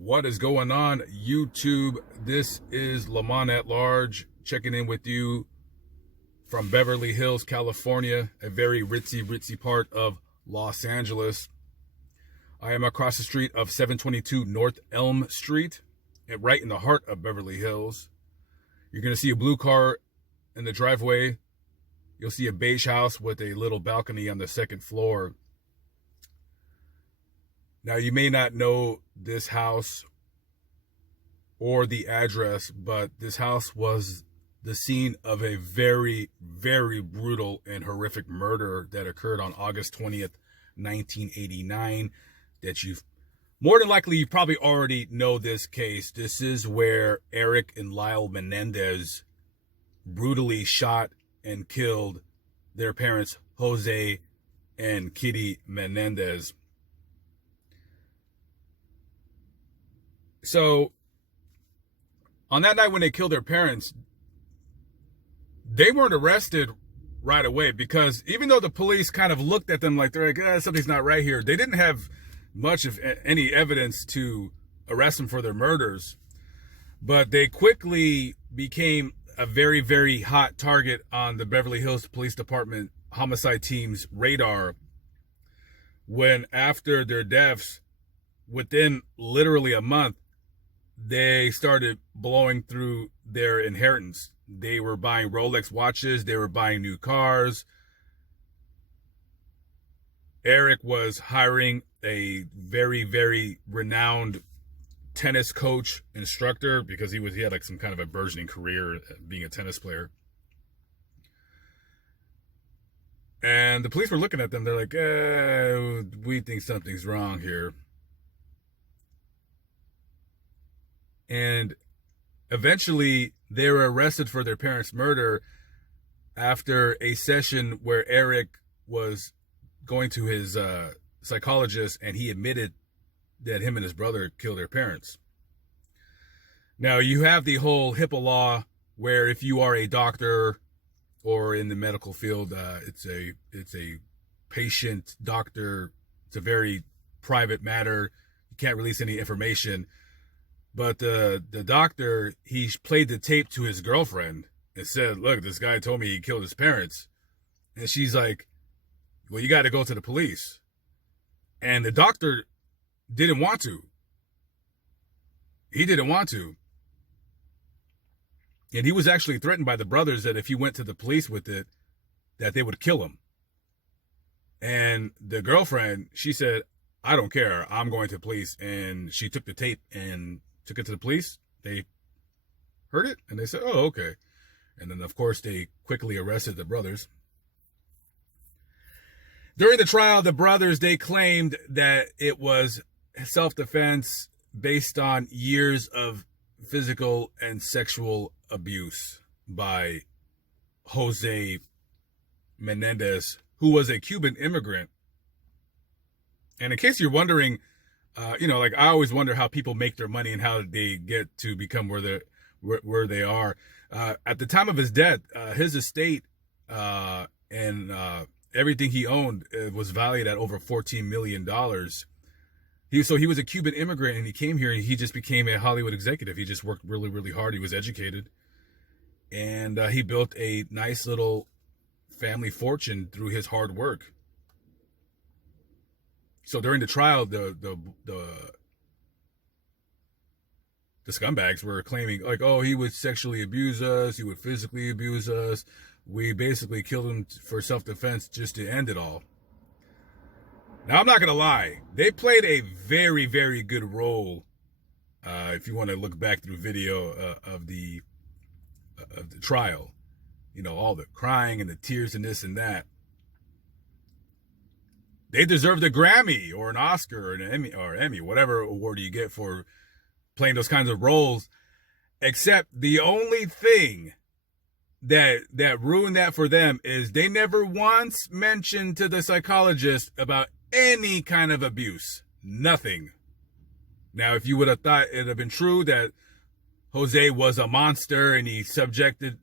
What is going on, YouTube? This is Lamont at Large checking in with you from Beverly Hills, California, a very ritzy part of Los Angeles. I am across the street of 722 North Elm Street, right in the heart of Beverly Hills. You're going to see a blue car in the driveway. You'll see a beige house with a little balcony on the second floor. Now, you may not know this house or the address, but this house was the scene of a very, very brutal and horrific murder that occurred on August 20th, 1989, that you've more than likely, you probably already know this case. This is where Eric and Lyle Menendez brutally shot and killed their parents, Jose and Kitty Menendez. So, on that night when they killed their parents, they weren't arrested right away because even though the police kind of looked at them like they're like, something's not right here, they didn't have much of any evidence to arrest them for their murders. But they quickly became a very, very hot target on the Beverly Hills Police Department homicide team's radar when, after their deaths, within literally a month, they started blowing through their inheritance. They were buying Rolex watches. They were buying new cars. Eric was hiring a very, very renowned tennis coach instructor because he had like some kind of a burgeoning career being a tennis player. And the police were looking at them. They're like, we think something's wrong here. And eventually they were arrested for their parents' murder after a session where Eric was going to his psychologist and he admitted that him and his brother killed their parents. Now, you have the whole HIPAA law where if you are a doctor or in the medical field, it's a patient doctor. It's a very private matter. You can't release any information. But the doctor, he played the tape to his girlfriend and said, look, this guy told me he killed his parents. And she's like, well, you got to go to the police. And the doctor didn't want to. He didn't want to. And he was actually threatened by the brothers that if he went to the police with it, that they would kill him. And the girlfriend, she said, I don't care. I'm going to the police. And she took the tape and took it to the police. They heard it and they said, oh, okay. And then, of course, they quickly arrested the brothers. During the trial, the brothers, they claimed that it was self-defense based on years of physical and sexual abuse by Jose Menendez, who was a Cuban immigrant. And in case you're wondering, like I always wonder how people make their money and how they get to become where they are. At the time of his death, his estate and everything he owned was valued at over $14 million. He was a Cuban immigrant and he came here and he just became a Hollywood executive. He just worked really, really hard. He was educated and he built a nice little family fortune through his hard work. So during the trial, the scumbags were claiming like, oh, he would sexually abuse us. He would physically abuse us. We basically killed him for self-defense just to end it all. Now, I'm not going to lie. They played a very, very good role. If you want to look back through video of the trial, all the crying and the tears and this and that. They deserved a Grammy or an Oscar or an Emmy, whatever award you get for playing those kinds of roles. Except the only thing that ruined that for them is they never once mentioned to the psychologist about any kind of abuse. Nothing. Now, if you would have thought it had been true that Jose was a monster and he subjected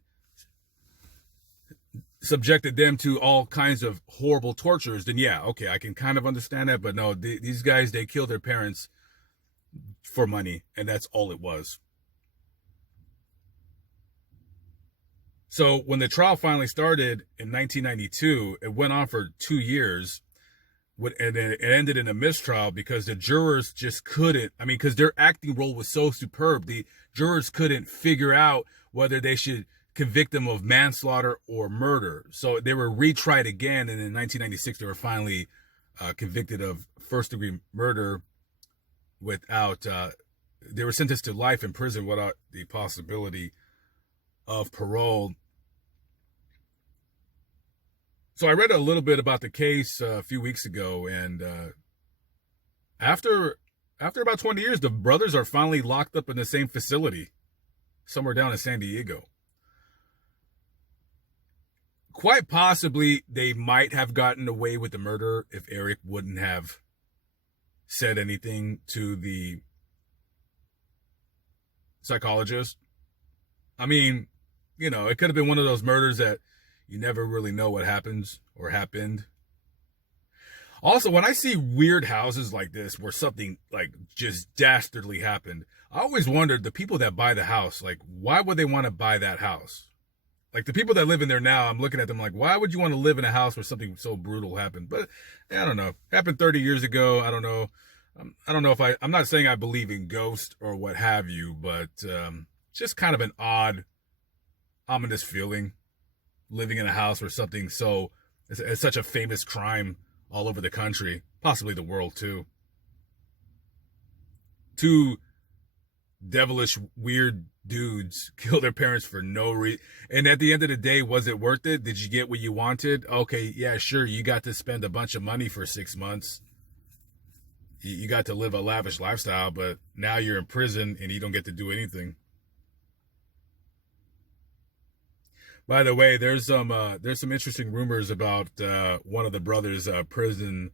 them to all kinds of horrible tortures, then yeah, okay, I can kind of understand that. But no, these guys, they killed their parents for money, and that's all it was. So when the trial finally started in 1992, it went on for 2 years, and it ended in a mistrial because the jurors just couldn't. I mean, because their acting role was so superb, the jurors couldn't figure out whether they should convict them of manslaughter or murder. So they were retried again, and in 1996 they were finally convicted of first-degree murder without. They were sentenced to life in prison without the possibility of parole. So I read a little bit about the case a few weeks ago, and after about 20 years, the brothers are finally locked up in the same facility, somewhere down in San Diego. Quite possibly, they might have gotten away with the murder if Eric wouldn't have said anything to the psychologist. I mean, you know, it could have been one of those murders that you never really know what happens or happened. Also, when I see weird houses like this where something like just dastardly happened, I always wondered, the people that buy the house, like, why would they want to buy that house? Like, the people that live in there now, I'm looking at them like, why would you want to live in a house where something so brutal happened? But I don't know. It happened 30 years ago. I don't know. I don't know if I'm not saying I believe in ghosts or what have you, but just kind of an odd, ominous feeling living in a house where something so, it's such a famous crime all over the country, possibly the world too. Two devilish, weird dudes kill their parents for no reason. And at the end of the day, was it worth it? Did you get what you wanted? Okay, yeah, sure. You got to spend a bunch of money for 6 months. You got to live a lavish lifestyle, but now you're in prison and you don't get to do anything. By the way, there's some interesting rumors about one of the brothers' prison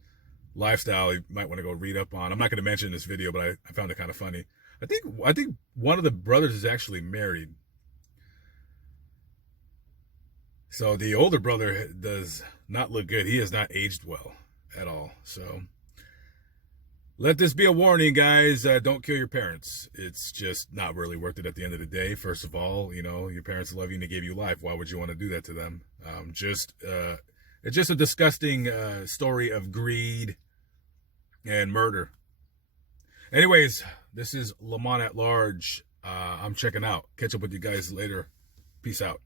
lifestyle. You might want to go read up on. I'm not going to mention this video, but I found it kind of funny. I think one of the brothers is actually married. So the older brother does not look good. He has not aged well at all. So let this be a warning, guys. Don't kill your parents. It's just not really worth it at the end of the day. First of all, you know, your parents love you and they gave you life. Why would you want to do that to them? It's just a disgusting story of greed and murder. Anyways, this is Lamont at Large. I'm checking out. Catch up with you guys later. Peace out.